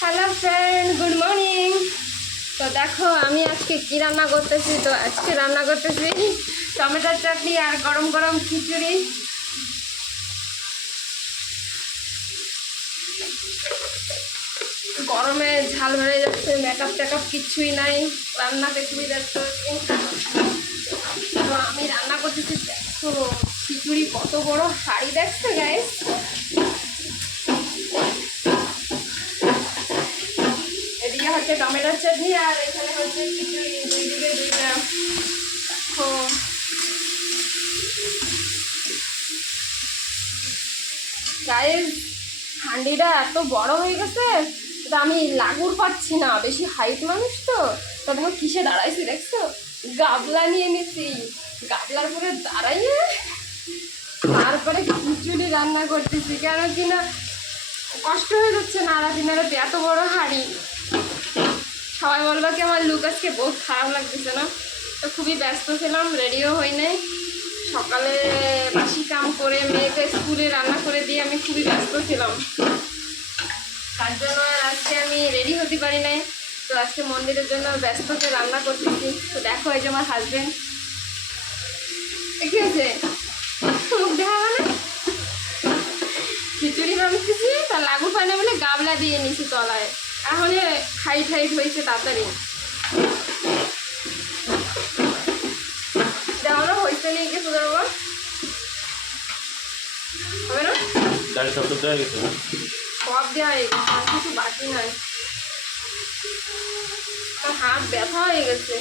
Hello friend, good morning. তো দেখো আমি আজকে কি রান্না করতেছি। তো আজকে রান্না করতেছি টমেটোর চাটনি আর গরম গরম খিচুড়ি। গরমে ঝাল ভরে যাচ্ছে, মেকআপ টেকআপ কিচ্ছুই নাই, রান্নাতে খুবই ব্যস্ত হচ্ছে। তো আমি রান্না করতেছি। দেখো খিচুড়ি কত বড় হাঁড়ি, দেখছো গাইস? এদিকে হচ্ছে টমেটোর চাটনি আর এখানে হচ্ছে খিচুড়ি, দুই দিকে দুইটা। দেখো গাইস, হাঁডিটা এত বড় হয়ে গেছে, তো আমি লাগুর পাচ্ছি না, বেশি হাইট মানুষ তো। তো দেখো কিসে দাঁড়াইছি, দেখছো? গাবলা নিয়ে নিচ্ছি, গাবলার পরে দাঁড়াইয়ে তারপরে খিচুড়ি রান্না করতেছি। কেন কি না কষ্ট হয়ে যাচ্ছে নাড়াতে নাড়াতে, এত বড় হাঁড়ি। সবাই বললো কি আমার লুক আজকে বহুত খারাপ লাগতেছে না। তো খুবই ব্যস্ত ছিলাম, রেডিও হই নাই। সকালে বাসি কাম করে মেয়েকে স্কুলে রান্না করে দিয়ে আমি খুবই ব্যস্ত ছিলাম, তার জন্য আজকে আমি রেডি হতে পারি নাই। তো আজকে মন্দিরের জন্য ব্যস্ত হয়ে রান্না করতেছি। তো দেখো এই যে আমার হাজবেন্ড, কি হয়েছে মুখ দেখা মানে খিচুড়ি রান্নতেছি, তার লাগু পায় না বলে গাবলা দিয়ে নিছি তলায়। এখন হাইট হাইট হয়েছে তাড়াতাড়ি। দেখো না হয়েছে নিয়ে গেছে, ধরবো হবে না, সব দেওয়া হয়ে গেছে, আর কিছু বাকি নাই। আমার হাত ব্যথা হয়ে গেছে।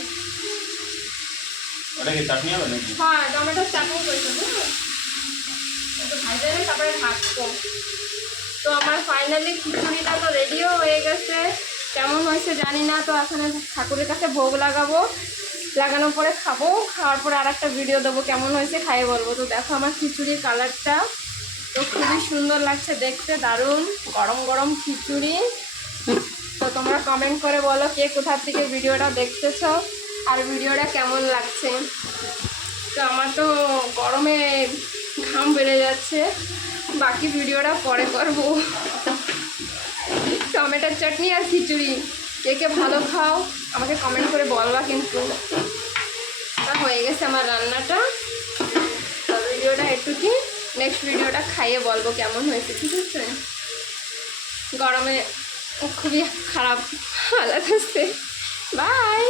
হ্যাঁ, টমেটোর চাটনি করেছে, ভাজে তারপরে ভাজবো। তো আমার ফাইনালি খিচুড়িটা তো রেডিও হয়ে গেছে, কেমন হয়েছে জানি না। তো এখানে ঠাকুরের কাছে ভোগ লাগাবো, লাগানোর পরে খাবো, খাওয়ার পরে আর একটা ভিডিও দেবো কেমন হয়েছে, খাইয়ে বলবো। তো দেখো আমার খিচুড়ির কালারটা তো খুবই সুন্দর লাগছে দেখতে, দারুণ গরম গরম খিচুড়ি। তো তোমরা কমেন্ট করে বলো কে কোথা থেকে ভিডিওটা দেখতেছো আর ভিডিওটা কেমন লাগছে। তো আমার তো গরমে ঘাম বেড়ে যাচ্ছে, বাকি ভিডিওটা পরে করবো। টমেটোর চাটনি আর খিচুড়ি কে কে ভালো খাও আমাকে কমেন্ট করে বলবা কিন্তু। হয়ে গেছে আমার রান্নাটা। তো ভিডিওটা একটু কি নেক্সট ভিডিওটা খাইয়ে বলবো কেমন হয়েছে, ঠিক আছে? গরমে খুবই খারাপ হালাত হচ্ছে। বাই।